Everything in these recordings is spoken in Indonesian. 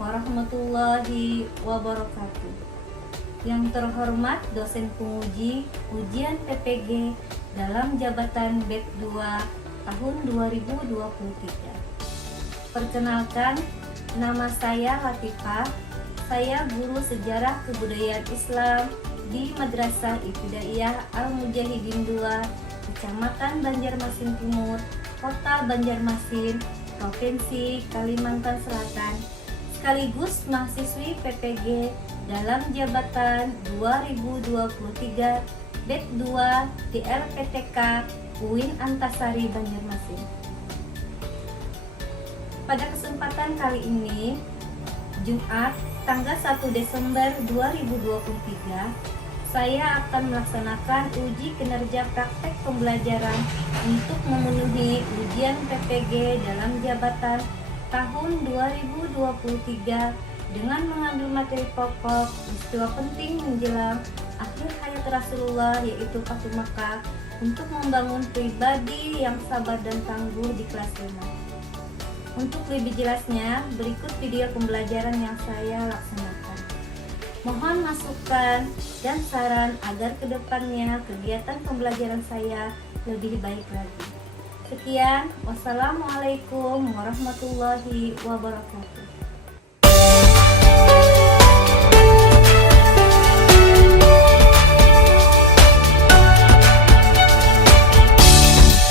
warahmatullahi wabarakatuh. Yang terhormat dosen penguji ujian PPG dalam jabatan BEP 2 tahun 2023. Perkenalkan, nama saya Latifah. Saya guru sejarah kebudayaan Islam di Madrasah Ibtidaiyah Al-Mujahidin 2, Kecamatan Banjarmasin Timur, Kota Banjarmasin, Provinsi Kalimantan Selatan, sekaligus mahasiswi PPG dalam jabatan 2023 BEP 2 di LPTK UIN Antasari Banjarmasin. Pada kesempatan kali ini, Jumat tanggal 1 Desember 2023, saya akan melaksanakan uji kinerja praktek pembelajaran untuk memenuhi ujian PPG dalam jabatan tahun 2023 dengan mengambil materi pokok peristiwa penting menjelang akhir hayat Rasulullah, yaitu Fathu Makkah, untuk membangun pribadi yang sabar dan tangguh di kelas 5. Untuk lebih jelasnya, berikut video pembelajaran yang saya laksanakan. Mohon masukan dan saran agar kedepannya kegiatan pembelajaran saya lebih baik lagi. Sekian, wassalamualaikum warahmatullahi wabarakatuh.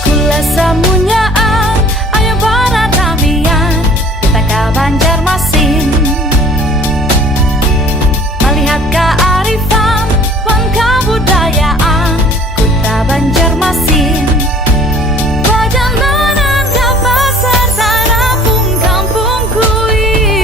Kula samunyaan, ayo para tamian, kita ke Banjarmasin. Melihat kearifan dan kebudayaan kota Banjarmasin. Perjalanan ke pasar tanah kampung kui.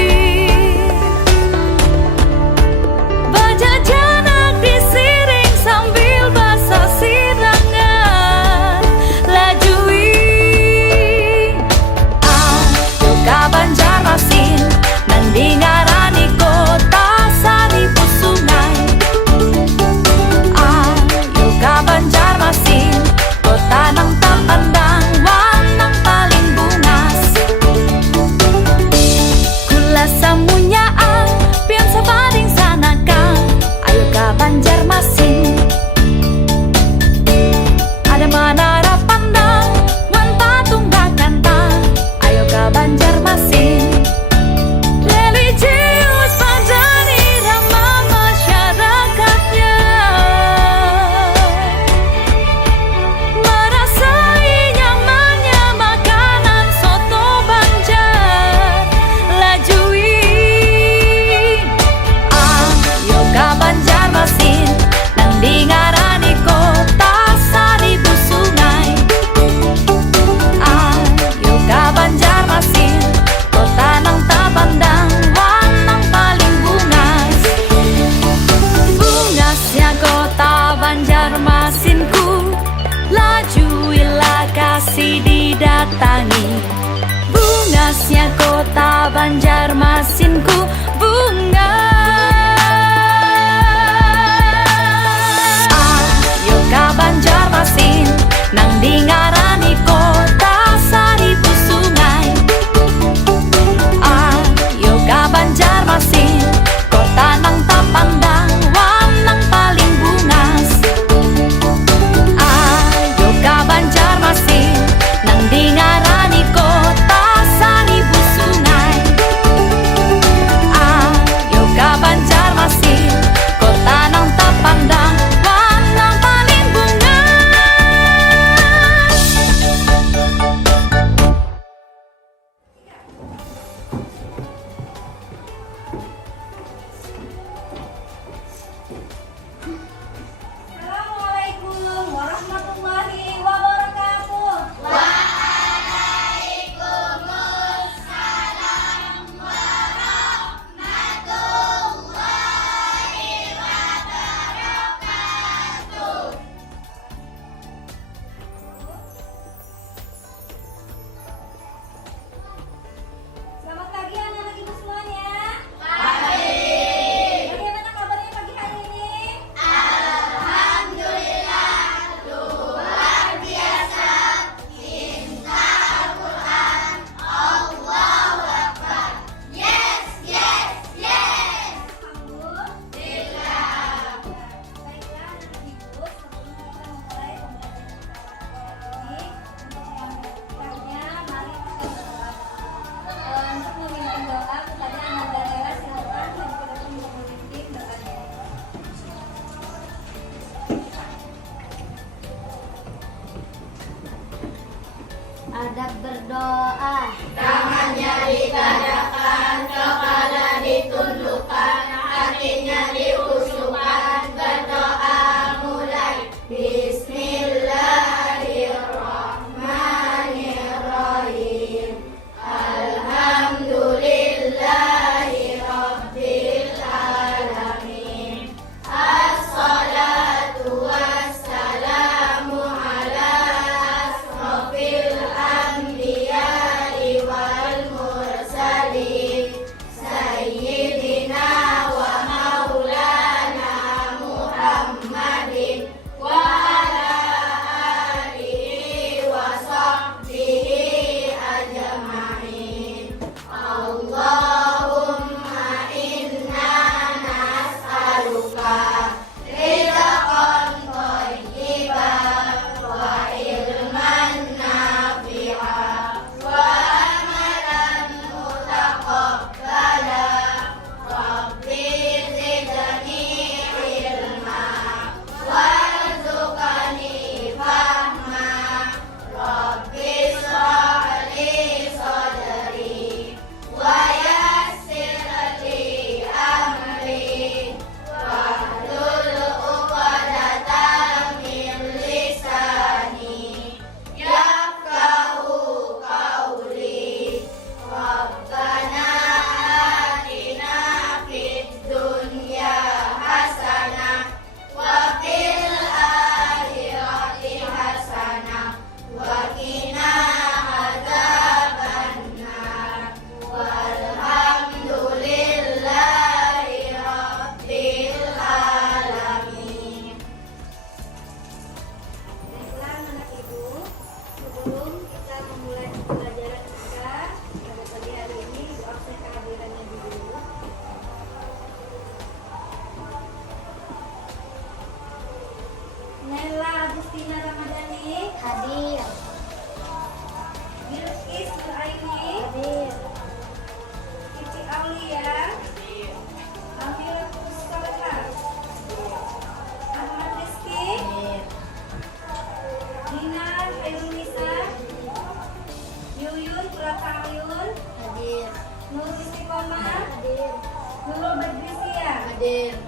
Nurul Badrisia. Hadir.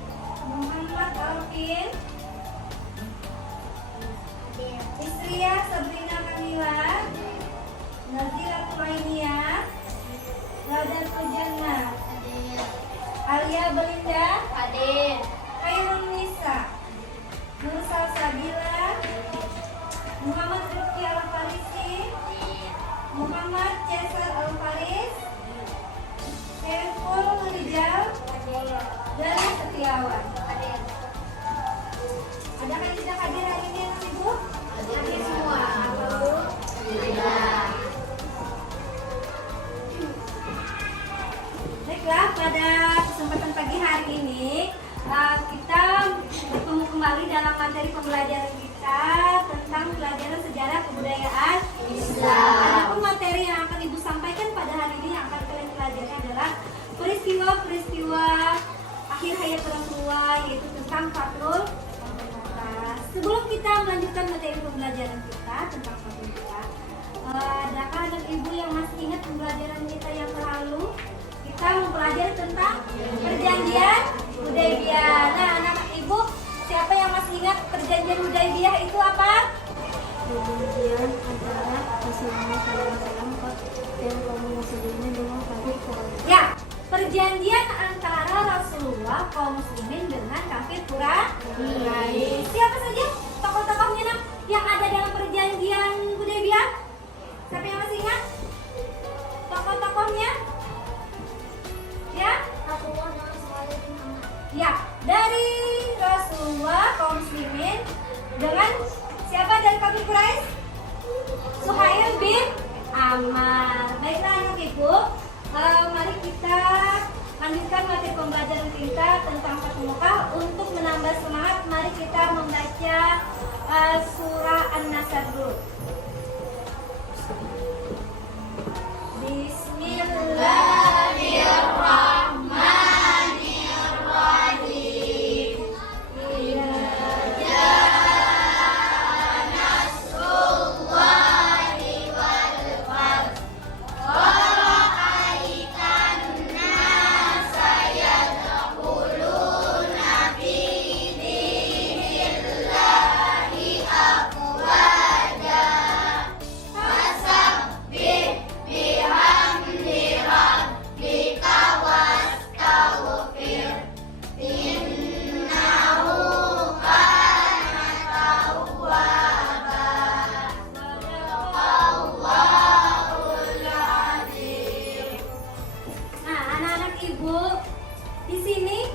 Muhammad Alvin. Istria Sabrina Kamila. Nazira Kulainia. Radan Ujana. Hadir. Alia Belinda. Hadir. Khairun Nisa. Nursal Sabila. Muhammad Rifki Al-Farisi. Muhammad Cesar Al-Faris. Saiful Rijal. Dan Setiawan. Hadir. Adakah yang tidak hadir hari ini, anak ibu? Hadir semua. Alhamdulillah. Baiklah, pada kesempatan pagi hari ini kita bertemu kembali dalam materi pembelajaran kita tentang pelajaran sejarah kebudayaan Islam. Adapun materi yang akan ibu sampaikan pada hari ini yang akan kalian pelajari adalah peristiwa-peristiwa akhir hayat Rasulullah, yaitu tentang Fathul Makkah. Sebelum kita melanjutkan materi pembelajaran kita tentang Fathul Makkah, adakah anak ibu yang masih ingat pembelajaran kita yang lalu? Kita mempelajari tentang perjanjian Hudaybiyah. Nah, anak-anak ibu, siapa yang masih ingat perjanjian Hudaybiyah itu apa? Perjanjian antara Rasulullah SAW dan kaum muslimin dengan kafir Quraisy. Ya, perjanjian antara Rasulullah kaum muslimin dengan kafir Quraisy. Siapa saja tokoh-tokohnya nak yang ada dalam perjanjian Hudaybiyah? Siapa yang masih ingat? Tokoh-tokohnya? Ya? Rasulullah dan Suhail bin Amr. Ya, dari Rasulullah kaum muslimin dengan siapa dari kafir Quraisy? Suhail bin Amr. Baiklah anak ibu, mari kita lanjutkan materi pembelajaran kita tentang Fathul Makkah. Untuk menambah semangat, mari kita membaca surah An-Nasr dulu. Bismillahirrahmanirrahim. Nah, anak-anak ibu, di sini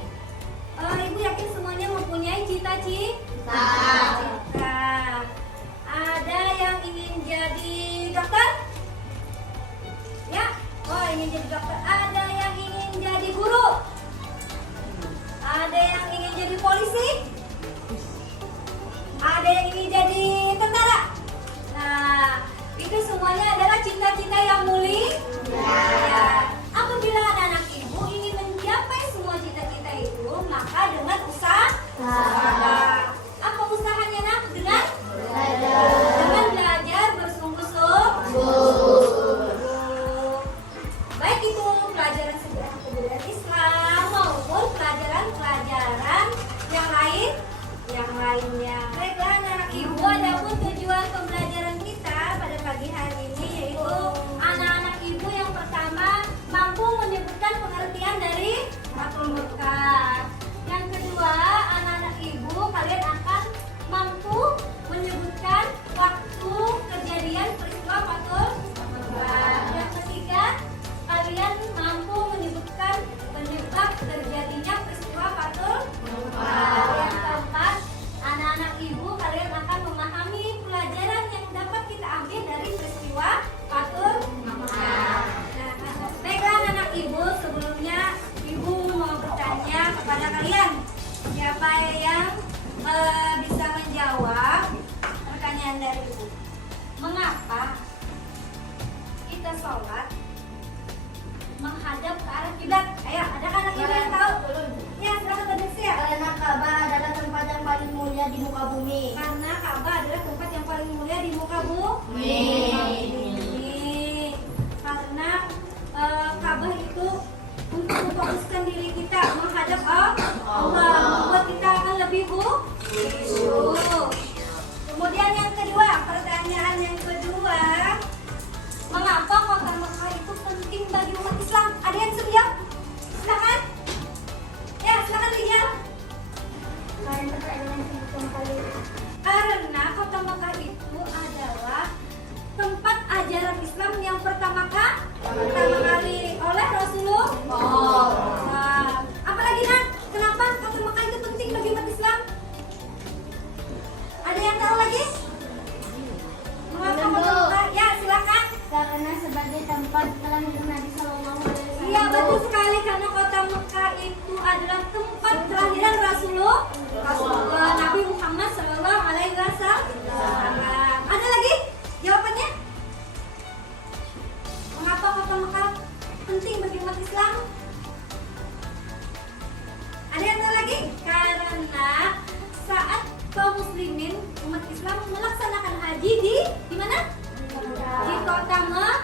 ibu yakin semuanya mempunyai cita-cita. Ada yang ingin jadi dokter? Ya, oh ingin jadi dokter. Ada yang ingin jadi guru? Ada yang ingin jadi polisi? Ada yang ingin jadi tentara? Nah, itu semuanya adalah cita-cita yang mulia. Ya. Apabila anak-anak ibu ingin mencapai semua cita-cita itu, maka dengan usaha. Apa usahanya nak? Dengan belajar bersungguh-sungguh. Baik itu pelajaran sejarah kebudayaan Islam maupun pelajaran-pelajaran yang lainnya. Baiklah anak-anak ibu, adapun tujuan pembelajaran kita pada pagi hari ini yaitu anak-anak ibu yang pertama mampu menyebutkan pengertian dari Fathul Makkah. Yang kedua, anak-anak ibu kalian akan mampu menyebutkan waktu kejadian peristiwa Fathul Makkah. Yang ketiga, kalian mampu menyebutkan penyebab terjadinya peristiwa Fathul Makkah. Yang keempat, anak-anak ibu kalian akan memahami pelajaran yang dapat kita ambil dari peristiwa Fathul Makkah. Nah, baiklah anak ibu, sebelumnya ibu mau bertanya kepada kalian, siapa yang bisa menjawab pertanyaan dari ibu? Mengapa kita sholat menghadap ke arah kiblat? Ayo, ada anak ibu yang tahu? Ya, silakan Badrisia. Karena Ka'bah adalah tempat yang paling mulia di muka bumi. Karena Ka'bah adalah tempat yang paling mulia di muka bumi. Karena Ka'bah itu untuk memfokuskan diri kita menghadap Allah, membuat kita akan lebih khusyuk. Kemudian yang kedua, pertanyaan yang kedua, mengapa kota Mekah itu penting bagi umat Islam? Ada yang sedia? Silakan. Ya, silakan Rijal. Karena kota Mekah itu adalah tempat ajaran Islam yang pertama kali oleh Rasulullah. Nah, apalagi Nak? Kenapa kota Mekah itu penting bagi umat Islam? Ada yang tahu lagi? Mengapa kota Mekah? Ya, silakan. Karena sebagai tempat kelahiran Nabi Sallallahu Alaihi Wasallam. Iya, betul sekali, karena kota Mekah itu adalah tempat kelahiran Rasulullah Nabi Muhammad Sallallahu Alaihi Wasallam. Ada lagi jawabannya? Mengapa kota Mekah penting bagi umat Islam? Ada yang tahu lagi? Karena saat kaum muslimin umat Islam melaksanakan haji di mana? Di kota Mekah.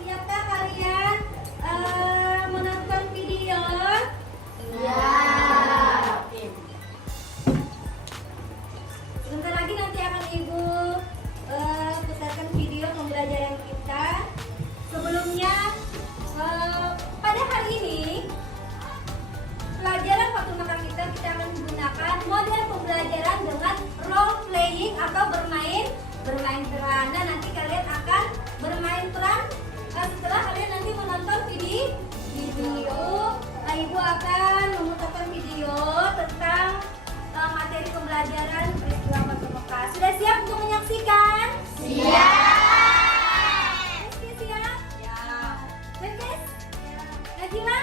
Siapkah kalian menonton video? Sebentar lagi nanti akan Ibu putarkan video pembelajaran kita. Sebelumnya, pada hari ini pelajaran waktu Mekah kita akan menggunakan model pembelajaran dengan role playing atau bermain peran. Dan nanti kalian akan bermain peran setelah kalian nanti menonton video. Ibu akan memutarkan video tentang materi pembelajaran peristiwa waktu Mekah. Sudah siap untuk menyaksikan? Rizky siap? Bekes? Najila?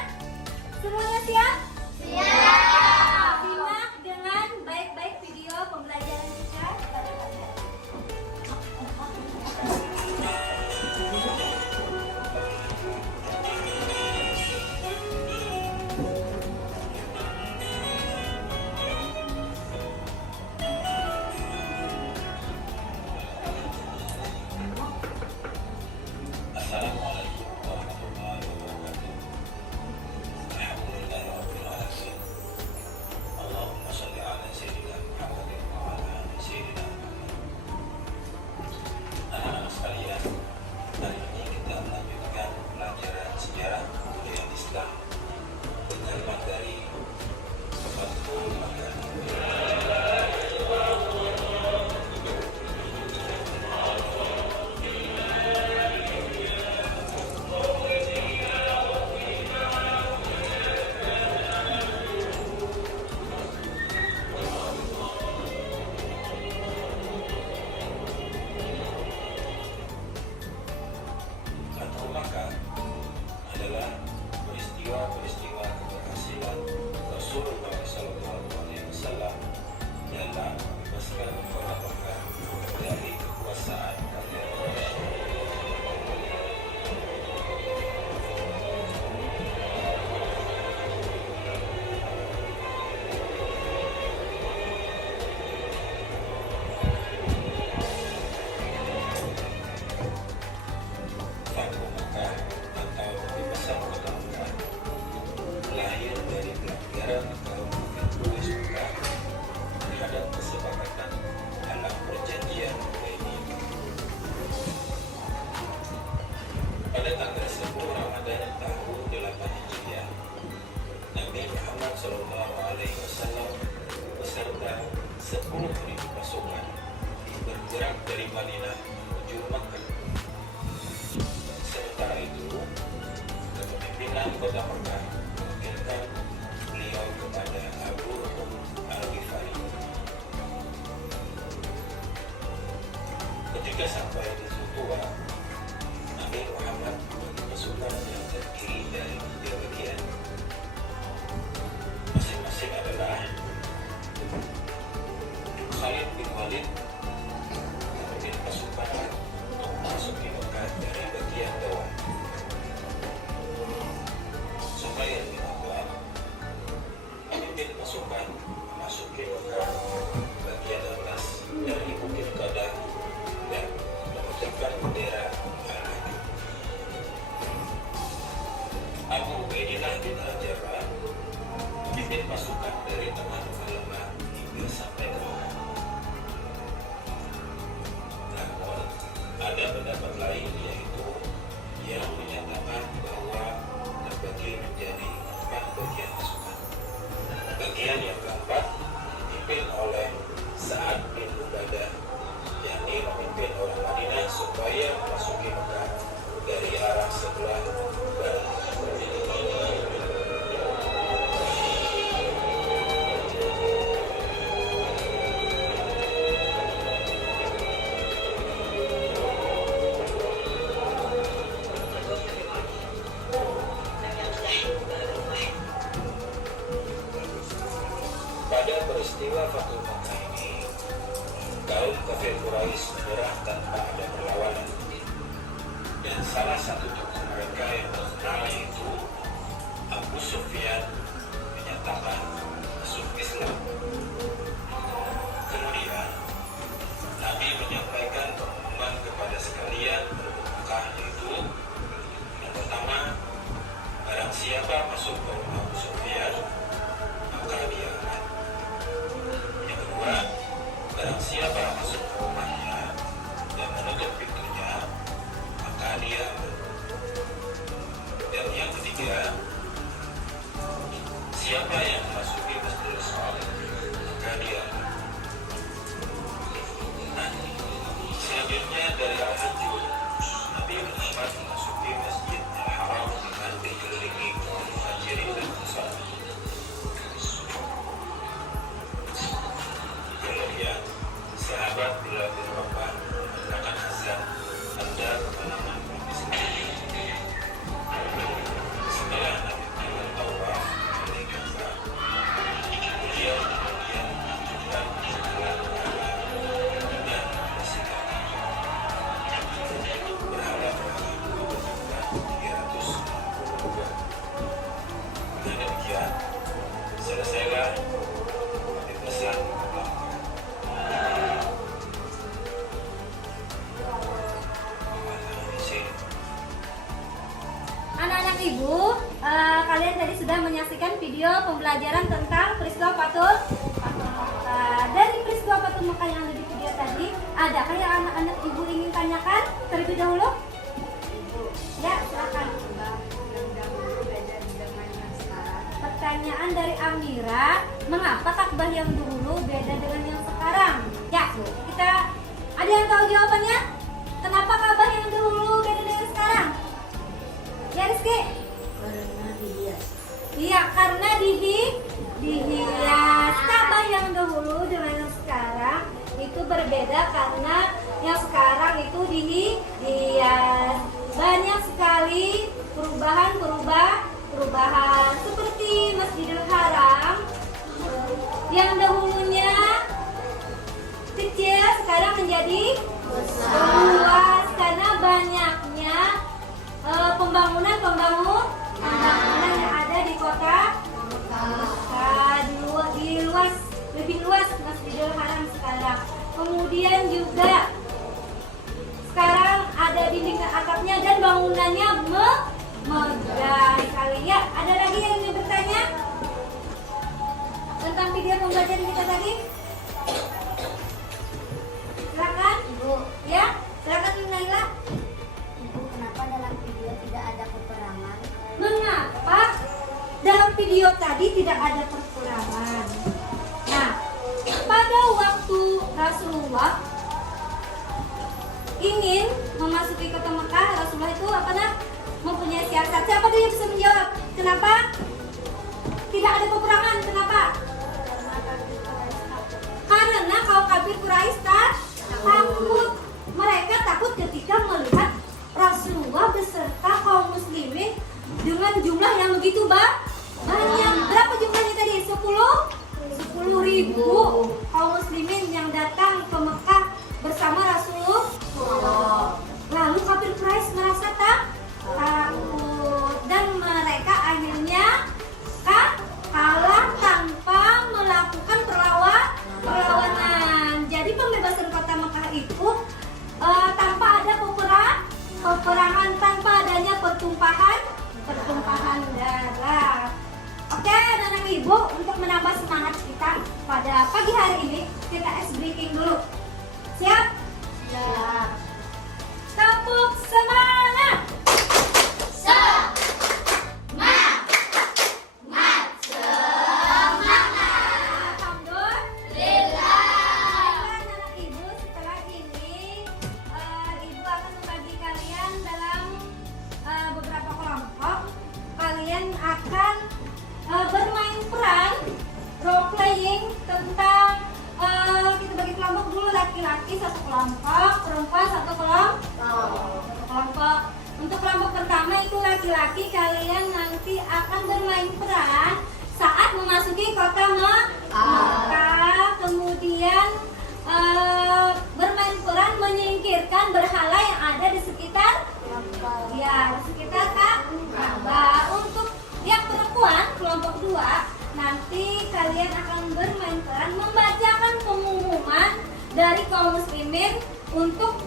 Semuanya siap? Simak dengan baik-baik video pembelajaran kita pada kalian. Peristiwa keberhasilan Rasulullah SAW dalam membebaskan kota Mekah dari kekuasaan kafir Quraisy. Fathu Mekah atau pembebasan kota Mekah lahir dari pelanggaran kaum kafir Quraisy Mekah terhadap kesepakatan dalam perjanjian Hudaybiyah. Pada tanggal 10 Ramadan tahun 8 Hijriah, Nabi Muhammad SAW beserta 10.000 pasukan bergerak dari Madinah menuju Makkah. Sementara itu, kepemimpinan kota Mekah mewakilkan beliau kepada Abu Al-Ghifari. Ketika sampai di Zulhuwa, Nabi Muhammad membagi pasukan yang terdiri dari 3 bagian. Masing-masing adalah Khalid bin Walid memimpin pasukan untuk memasuki Mekah dari bagian bawah. Zubair bin Awwam memimpin pasukan memasuki Mekah bagian atas dari Bukit Qadah dan menegakkan bendera Al-Hadi. Abu Ubaidah bin Al-Jarrah memimpin pasukan dari tengah Lemah hingga sampai ke Mekah. Namun, ada pendapat lain yaitu yang menyatakan bahwa terbagi menjadi 4 bagian pasukan. Bagian yang keempat dipimpin oleh Sa'ad bin Ubadah, yakni memimpin orang Madinah supaya memasuki Mekah dari arah sebelah barat. Pada peristiwa Fathul Makkah ini, kaum kafir Quraisy menyerah tanpa ada perlawanan. Dan salah satu tokoh mereka yang terkenal yaitu Abu Sufyan menyatakan masuk Islam. Kemudian Nabi menyampaikan pengumuman kepada sekalian Mekah, yaitu yang pertama, barang siapa masuk ke rumah Abu Sufyan maka dia aman. Yang kedua, barang siapa masuk ke rumahnya dan menutup pintunya maka dia aman. Dan yang ketiga, siapa yang memasuki Masjidil Haram maka dia aman. Nah, selanjutnya dari Al-Hajjul, Nabi Muhammad memasuki Masjidil Haram dengan dikelilingi kaum Muhajirin dan Ansar. Kemudian sahabat Bilal bin Rabah mengatakan azan tanda kemenangan umat Islam. Setelah Nabi Muhammad tawaf dari Ka'bah, beliau kemudian mengajukan berhala dan membersihkan berhala-berhala itu berjumlah 362. Dengan demikian, selesailah pembebasan Mekah. Anak-anak ibu, kalian tadi sudah menyaksikan video pembelajaran tentang peristiwa Fathul Makkah. Dari peristiwa Fathul Makkah yang ada di video tadi, adakah yang anak-anak ibu ingin tanyakan terlebih dahulu? Ya, silakan. Pertanyaan dari Amira, mengapa Ka'bah yang dulu beda dengan yang sekarang? Ya, kita ada yang tahu jawabannya? Kenapa Ka'bah yang dulu beda dengan sekarang? Ya, Rizky? Karena dihias. Iya, karena dihias. Ka'bah yang dahulu dengan yang sekarang itu berbeda karena yang sekarang itu dihias. Banyak sekali perubahan seperti Masjidil Haram yang dahulunya kecil sekarang menjadi luas karena banyaknya pembangunan yang ada di kota Mekah, lebih luas Masjidil Haram sekarang. Kemudian juga sekarang ada dinding atapnya dan bangunannya megah sekali. Ya, ada lagi yang ingin bertanya tentang video pembelajaran kita tadi? Silakan. Ibu, Ya, silakan Naila. Ibu, kenapa dalam video tidak ada peperangan? Mengapa dalam video tadi tidak ada peperangan? Nah, pada waktu Rasulullah ingin memasuki kota Mekah, Rasulullah itu mempunyai siasat. Siapa tuh yang bisa menjawab? Kenapa tidak ada peperangan? Kenapa? Karena kaum kafir Quraisy takut. Mereka takut ketika melihat Rasulullah beserta kaum muslimin dengan jumlah yang begitu banyak. Berapa jumlahnya tadi? 10.000 kaum muslimin yang datang ke Mekah bersama Rasulullah. Lalu kafir Quraisy merasa takut dan mereka akhirnya kalah tanpa melakukan perlawanan. Jadi pembebasan kota Mekah itu tanpa ada peperangan, tanpa adanya pertumpahan ibu, untuk menambah semangat kita pada pagi hari ini, kita ice breaking dulu. Siap? Siap. Tepuk semangat. Alhamdulillah. Anak ibu, setelah ini ibu akan membagi kalian dalam beberapa kelompok. Kalian akan bermain peran role playing tentang kita bagi kelompok dulu, laki-laki satu kelompok, perempuan satu kelompok. Untuk kelompok pertama itu laki-laki, kalian nanti akan bermain peran saat memasuki kota Mekah, kemudian bermain peran menyingkirkan berhala yang ada di sekitar Ka'bah. Untuk yang perempuan kelompok 2, nanti kalian akan bermain peran membacakan pengumuman dari kaum muslimin untuk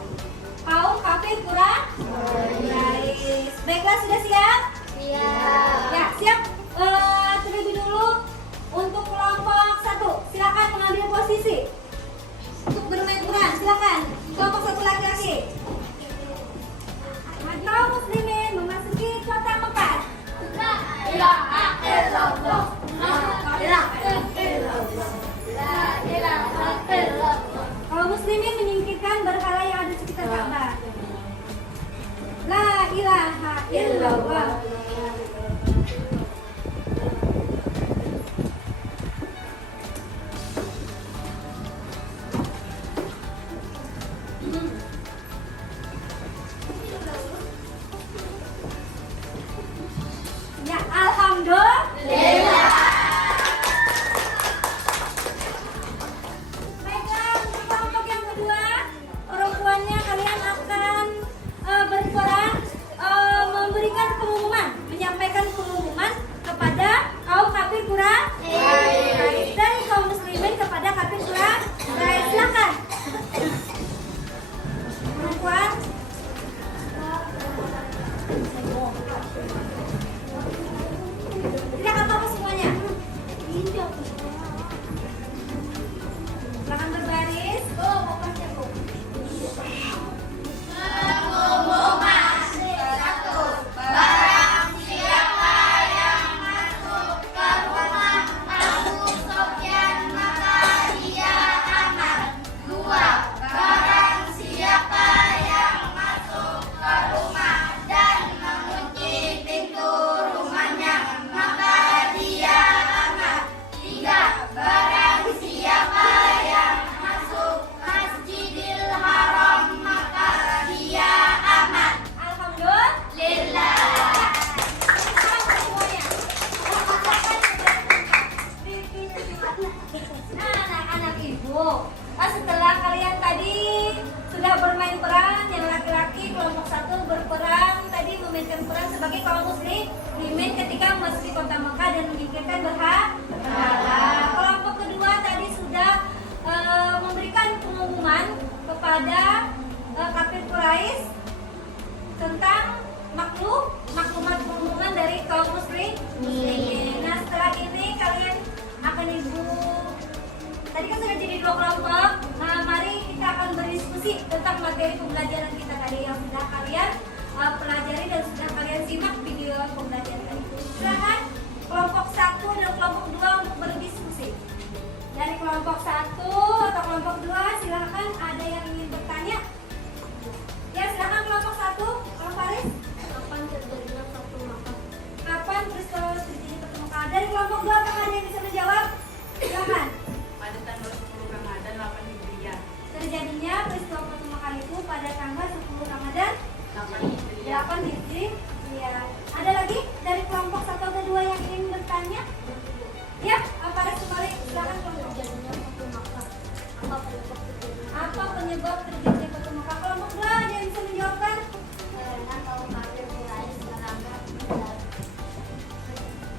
kaum kafir Quraisy. Baiklah, sudah siap? Ya, siap. Terlebih dulu untuk kelompok 1, silakan mengambil posisi untuk bermain peran. Silakan, kelompok 1 laki-laki. Kaum muslimin memasuki kota Mekah. La ilaha illallah. Kaum muslimin menyingkirkan berhala yang ada di sekitar Ka'bah. La ilaha illallah. Ya, alhamdulillah. Baiklah, untuk kelompok yang kedua, perempuannya kalian akan berperan memberikan pengumuman, menyampaikan pengumuman kepada kaum kafir Quraisy dan kaum muslimin kepada kafir Quraisy. Silakan. Perempuan. Tidak apa-apa semuanya. Silakan berbaris. Nah, anak-anak ibu, setelah kalian tadi sudah bermain peran, yang laki-laki kelompok 1 berperan tadi memainkan peran sebagai kaum muslimin ketika memasuki kota Mekah dan menyingkirkan berhala. Kelompok kedua tadi sudah memberikan pengumuman kepada kafir Quraisy tentang maklumat pengumuman dari kaum muslimin. Nah, setelah ini kalian akan tadi kan sudah jadi 2 kelompok. Nah, mari kita akan berdiskusi tentang materi pembelajaran kita tadi yang sudah kalian pelajari dan sudah kalian simak video pembelajaran tadi. Silakan kelompok 1 dan kelompok 2 untuk berdiskusi. Dari kelompok 1 atau kelompok 2, silakan ada yang ingin bertanya. Ya, silakan kelompok 1, Bang Faris. Kapan terjadinya satu Mekah? Kapan peristiwa terjadi Fatu Mekah? Dari kelompok 2, apakah ada yang bisa menjawab? Silakan. Pada tanggal 10 Ramadan 8 Hijriah. Terjadinya peristiwa Fatu Mekah itu pada tanggal 10 Ramadan 8 Hijri. Ya. Ada lagi dari kelompok 1 atau 2 yang ingin bertanya? Ya, Faris kembali. Silakan kelompok. Terjadinya satu Mekah. Apa penyebab terjadinya Fatu Mekah? Kelompok 2 ada yang bisa menjawabkan? Karena kaum kafir Quraisy melanggar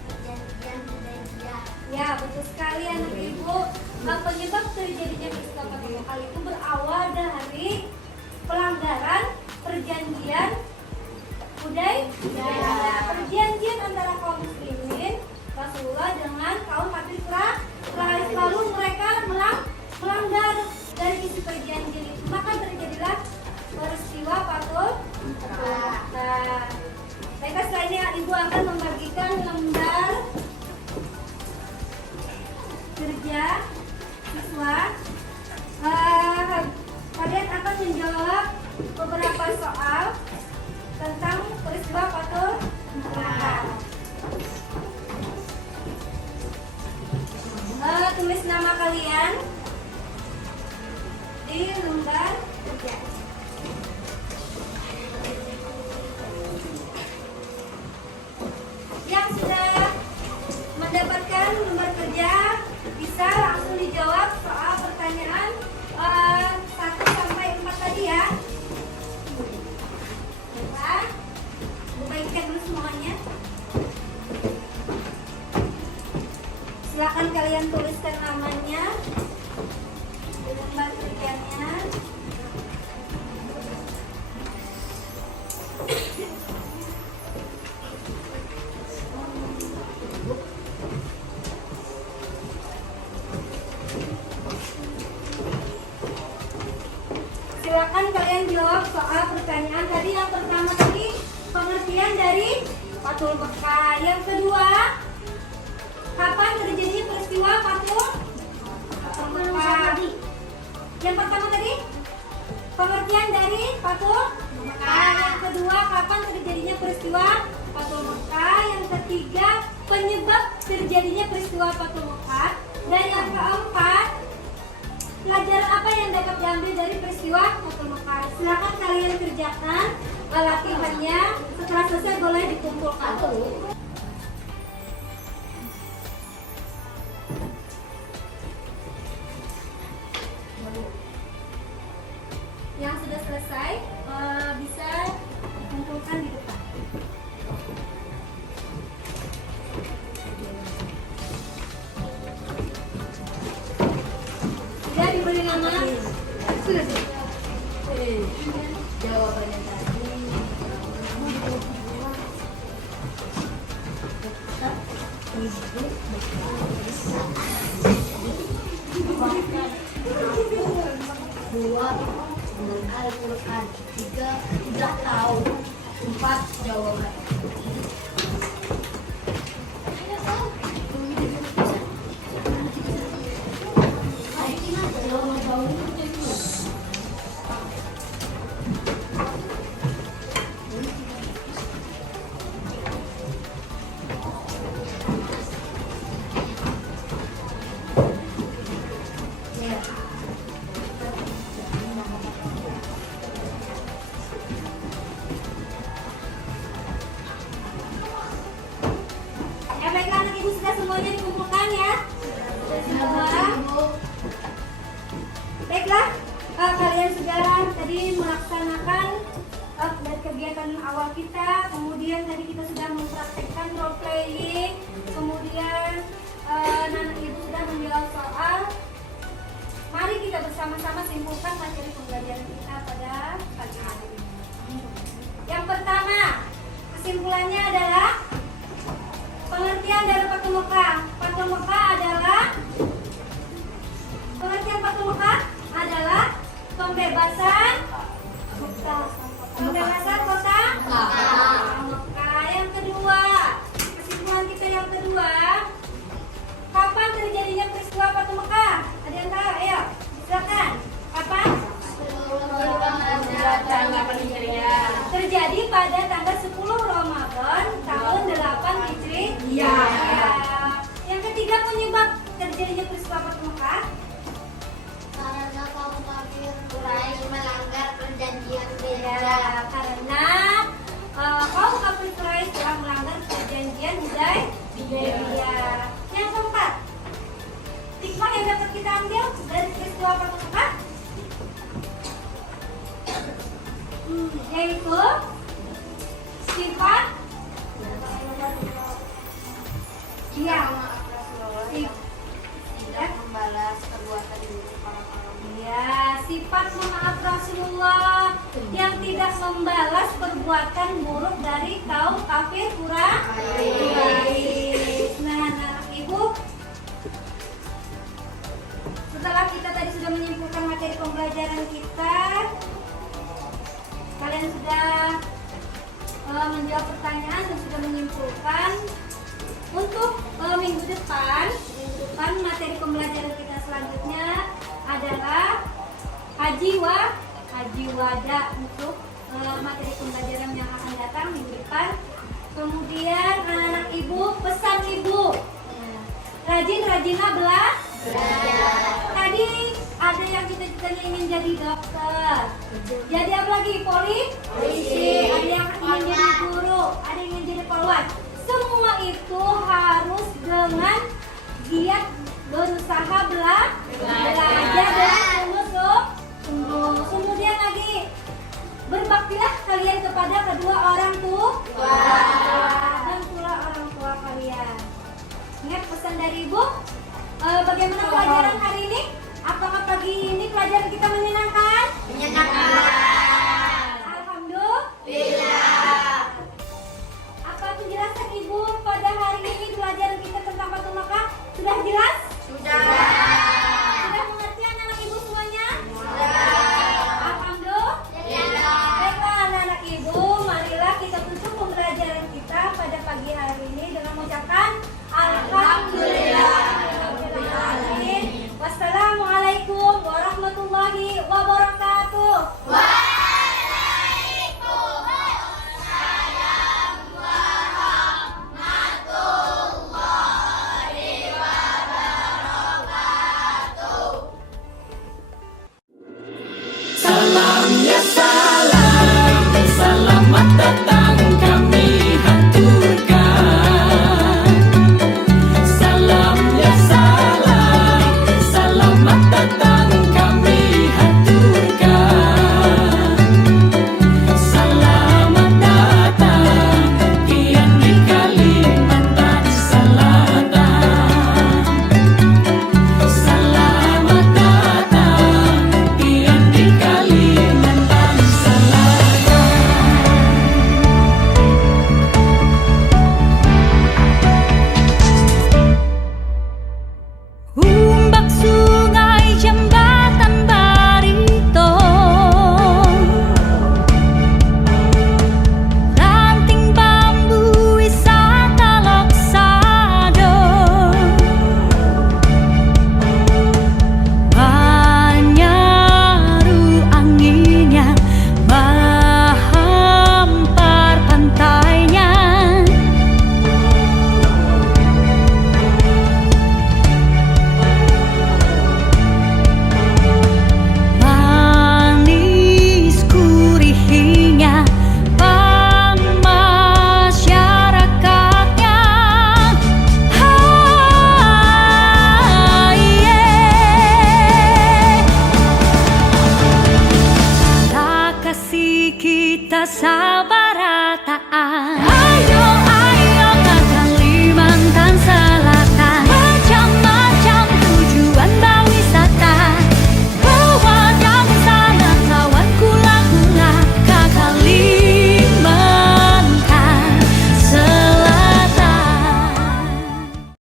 perjanjian Hudaybiyah. Ya, betul sekali anak ibu. Penyebab terjadinya peristiwa Fatu Mekah itu berawal dari pelanggaran perjanjian Hudaybiyah. Perjanjian antara kaum muslimin Rasulullah dengan kaum pertama kalian di lembar kerja. Yang sudah mendapatkan lembar kerja bisa langsung dijawab soal pertanyaan 1 sampai 4 tadi ya. Baikkan dulu semuanya. Silakan kalian tuliskan namanya di lembar kerjanya. Silakan kalian jawab soal pertanyaan tadi. Yang pertama tadi pengertian dari Fathul Mekah. Yang kedua, kapan terjadinya peristiwa Fathul Mekah? Yang pertama tadi pengertian dari Fathul Mekah. Yang kedua, kapan terjadinya peristiwa Fathul Mekah? Yang ketiga, penyebab terjadinya peristiwa Fathul Mekah. Dan yang keempat, pelajaran apa yang dapat diambil dari peristiwa Fathul Mekah? Silakan kalian kerjakan latihannya. Setelah selesai boleh dikumpulkan. Yang sudah selesai bisa dikumpulkan di depan. Sudah diberi nama? Sudah. Jawabannya tadi. Dua dengan Al-Quran. 3 tidak tahu. 4 jawaban. Baiklah anak ibu, sudah semuanya dikumpulkan ya? Sudah semua. Baiklah, kalian sudah tadi melaksanakan dari kegiatan awal kita. Kemudian tadi kita sudah mempraktekkan role playing. Kemudian anak ibu sudah menjawab soal. Mari kita bersama-sama simpulkan materi pembelajaran kita pada pagi hari ini. Yang pertama, kesimpulannya adalah pengertian dari Fathul Mekah. Fathul Mekah adalah pengertian Fathul Mekah adalah pembebasan kota Mekah. Yang kedua, kesimpulan kita yang kedua, kapan terjadinya peristiwa Fathul Mekah? Ada yang tahu? Ayo, silakan. Kapan? Terjadi pada tanggal 10 Ramadan tahun 8 Hijri. Iya. Yang ketiga, penyebab terjadinya peristiwa Fathul Mekah Karena kaum kafir Quraisy melanggar perjanjian Hudaybiyah. ya, karena kaum kafir Quraisy telah melanggar perjanjian Hudaybiyah. Yang keempat, hikmah yang dapat kita ambil dari peristiwa Fathul Mekah yaitu sifat tidak membalas perbuatan buruk orang-orang. ya, sifat memaaf Rasulullah yang tidak membalas perbuatan buruk dari kaum kafir Quraisy. Nah, anak ibu, setelah kita tadi sudah menyimpulkan materi pembelajaran kita, kalian sudah menjawab pertanyaan dan sudah menyimpulkan. Untuk minggu depan materi pembelajaran kita selanjutnya adalah haji wada untuk materi pembelajaran yang akan datang minggu depan. Kemudian anak ibu, pesan ibu, rajin-rajinlah Tadi ada yang cita-citanya ingin jadi dokter. Jadi apa lagi? Polisi. Ada yang ingin jadi guru. Ada yang ingin jadi polwan. Semua itu harus dengan giat berusaha belajar dan sungguh. Kemudian lagi berbaktilah kalian kepada kedua orang tua.